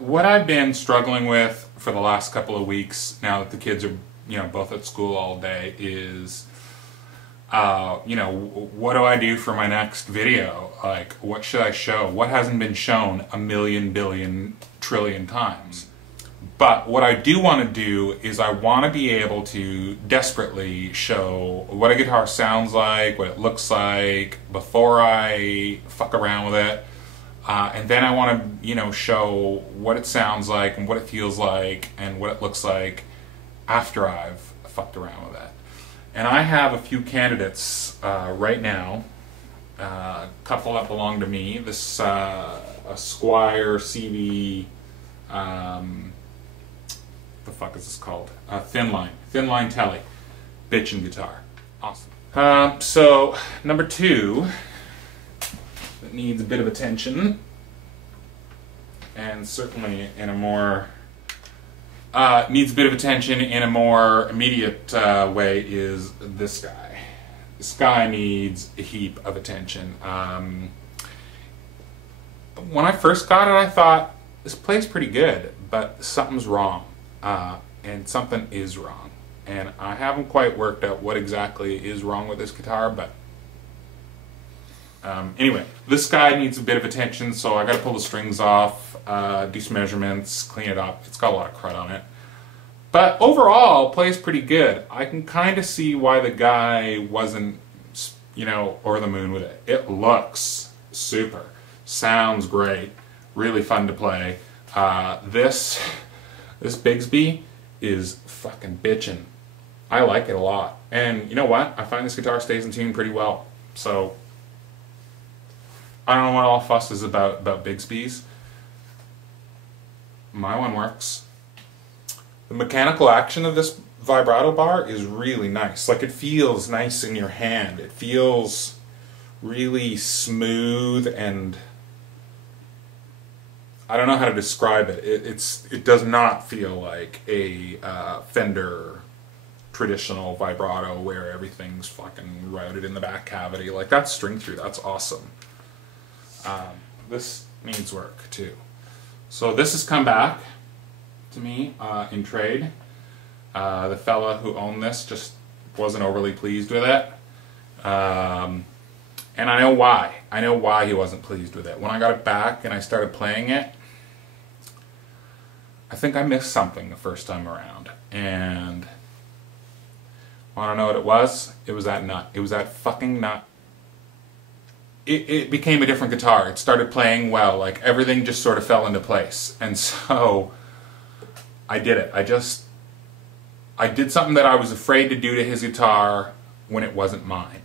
what I've been struggling with for the last couple of weeks, now that the kids are, both at school all day, is, what do I do for my next video? Like, what should I show? What hasn't been shown a million, billion, trillion times? But what I do want to do is I want to be able to desperately show what a guitar sounds like, what it looks like, before I fuck around with it. And then I want to, show what it sounds like and what it feels like and what it looks like after I've fucked around with it. And I have a few candidates right now, a couple that belong to me. This a Squier CV, the fuck is this called? Thin Line Telly, bitchin' guitar, awesome. So number two, that needs a bit of attention, and certainly in a more needs a bit of attention in a more immediate way, is this guy. This guy needs a heap of attention. When I first got it, I thought, this plays pretty good, but something's wrong, and something is wrong, and I haven't quite worked out what exactly is wrong with this guitar, but anyway, this guy needs a bit of attention, so I gotta pull the strings off, do some measurements, clean it up. It's got a lot of crud on it. But overall, plays pretty good. I can kind of see why the guy wasn't, over the moon with it. It looks super. Sounds great. Really fun to play. This Bigsby is fucking bitchin'. I like it a lot. And you know what? I find this guitar stays in tune pretty well. So I don't know what all fuss is about Bigsby's. My one works. The mechanical action of this vibrato bar is really nice. Like, it feels nice in your hand. It feels really smooth, and I don't know how to describe it. It does not feel like a Fender traditional vibrato where everything's fucking routed in the back cavity. Like, that's string through. That's awesome. This needs work too. So this has come back to me in trade. The fella who owned this just wasn't overly pleased with it. And I know why. I know why he wasn't pleased with it. When I got it back and I started playing it, I think I missed something the first time around. And want to know what it was? It was that nut. It was that fucking nut. It became a different guitar. It started playing well. Like, everything just sort of fell into place. And so I did it. I did something that I was afraid to do to his guitar when it wasn't mine.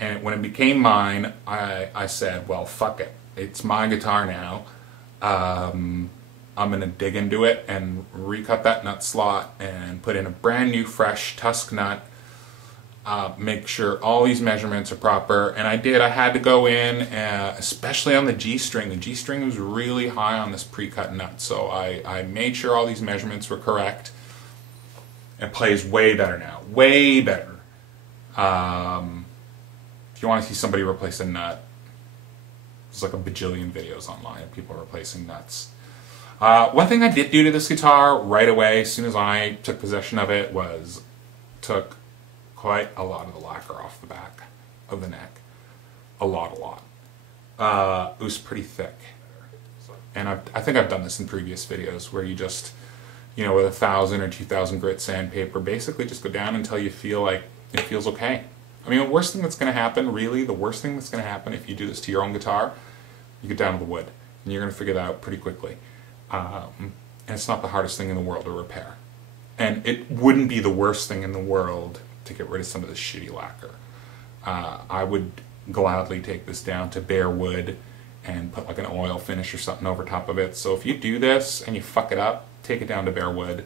And when it became mine, I said, well, fuck it. It's my guitar now. I'm going to dig into it and recut that nut slot and put in a brand new, fresh Tusk nut. Make sure all these measurements are proper, and I did. I had to go in, especially on the G string. The G string was really high on this pre-cut nut, so I made sure all these measurements were correct. It plays way better now, way better. If you want to see somebody replace a nut, there's like a bajillion videos online of people replacing nuts. One thing I did do to this guitar right away, as soon as I took possession of it, was took quite a lot of the lacquer off the back of the neck. A lot. It was pretty thick. And I think I've done this in previous videos, where you just, with 1,000 or 2,000 grit sandpaper, basically just go down until you feel like it feels okay. I mean, the worst thing that's going to happen, really, the worst thing that's going to happen if you do this to your own guitar, you get down to the wood. And you're going to figure that out pretty quickly. And it's not the hardest thing in the world to repair. And it wouldn't be the worst thing in the world to get rid of some of this shitty lacquer. I would gladly take this down to bare wood and put like an oil finish or something over top of it. So if you do this and you fuck it up, take it down to bare wood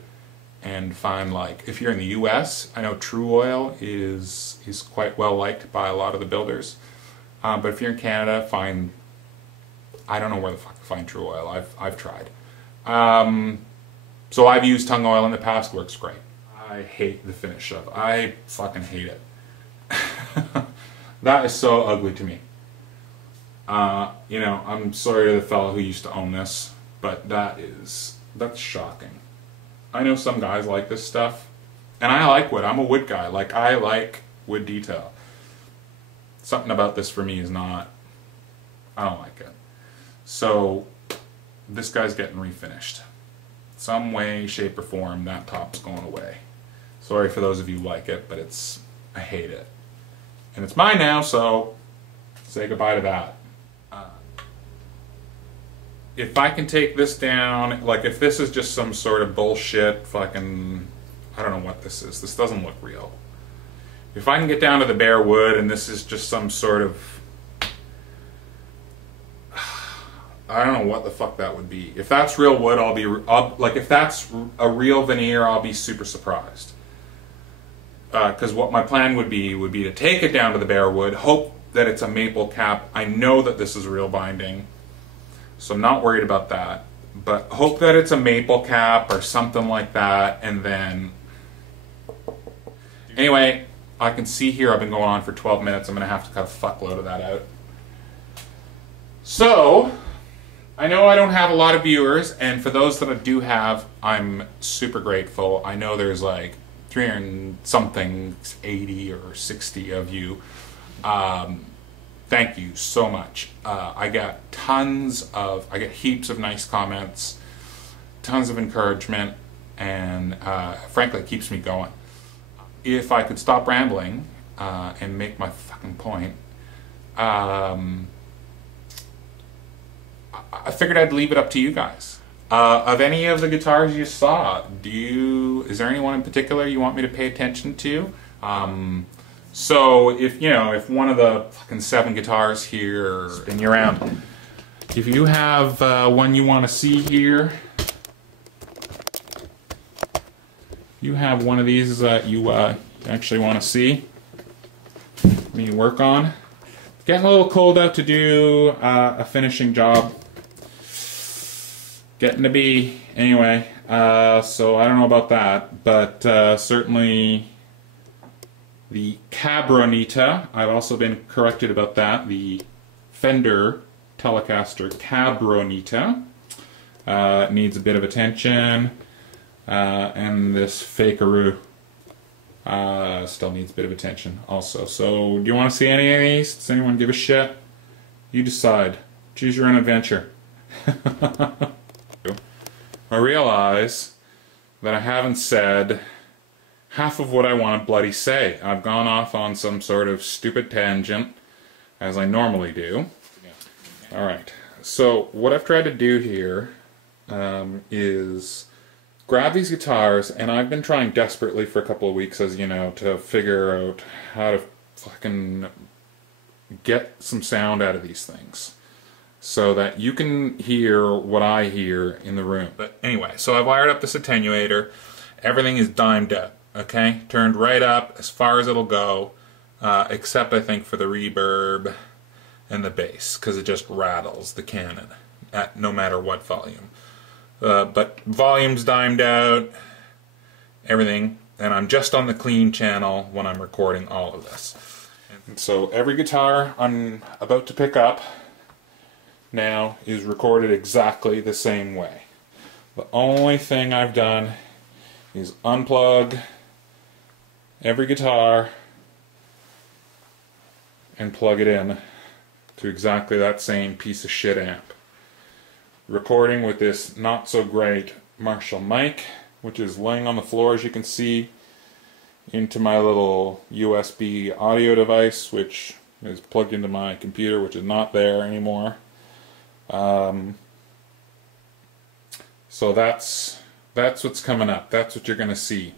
and find, like, if you're in the US, I know True Oil is quite well liked by a lot of the builders. But if you're in Canada, find, I don't know where the fuck to find True Oil. I've tried. So I've used tung oil in the past, works great. I hate the finish of it. I fucking hate it. That is so ugly to me. I'm sorry to the fellow who used to own this. But that's shocking. I know some guys like this stuff, and I like wood. I'm a wood guy. Like, I like wood detail. Something about this for me is not, I don't like it. So this guy's getting refinished. Some way, shape, or form, that top's going away. Sorry for those of you who like it, but I hate it. And it's mine now, so say goodbye to that. If I can take this down, like if this is just some sort of bullshit fucking, I don't know what this is. This doesn't look real. If I can get down to the bare wood and this is just some sort of, I don't know what the fuck that would be. If that's real wood, like if that's a real veneer, I'll be super surprised. Because what my plan would be to take it down to the bare wood, hope that it's a maple cap. I know that this is real binding, so I'm not worried about that. But hope that it's a maple cap or something like that, and then... Anyway, I can see here I've been going on for 12 minutes. I'm going to have to cut a fuckload of that out. So, I know I don't have a lot of viewers, and for those that I do have, I'm super grateful. I know there's like 300 something, 80 or 60 of you. Thank you so much. I get heaps of nice comments, tons of encouragement, and frankly, it keeps me going. If I could stop rambling and make my fucking point, I figured I'd leave it up to you guys. Of any of the guitars you saw, is there anyone in particular you want me to pay attention to? So if one of the fucking 7 guitars here, spin you around. If you have one you want to see here, you have one of these that you actually want to see me work on. It's getting a little cold out to do a finishing job. Getting to be, anyway, so I don't know about that, but certainly the Cabronita, I've also been corrected about that, the Fender Telecaster Cabronita needs a bit of attention, and this Fakeroo still needs a bit of attention also. So do you want to see any of these? Does anyone give a shit? You decide. Choose your own adventure. I realize that I haven't said half of what I want to bloody say. I've gone off on some sort of stupid tangent, as I normally do. Alright, so what I've tried to do here is grab these guitars, and I've been trying desperately for a couple of weeks, as you know, to figure out how to fucking get some sound out of these things, so that you can hear what I hear in the room. But anyway, so I've wired up this attenuator. Everything is dimed up, okay? Turned right up as far as it'll go, except I think for the reverb and the bass, because it just rattles the Canon at no matter what volume. But volume's dimed out, everything, and I'm just on the clean channel when I'm recording all of this. And so every guitar I'm about to pick up now is recorded exactly the same way. The only thing I've done is unplug every guitar and plug it in to exactly that same piece of shit amp. Recording with this not so great Marshall mic, which is laying on the floor, as you can see, into my little USB audio device, which is plugged into my computer, which is not there anymore. So that's what's coming up. That's what you're going to see.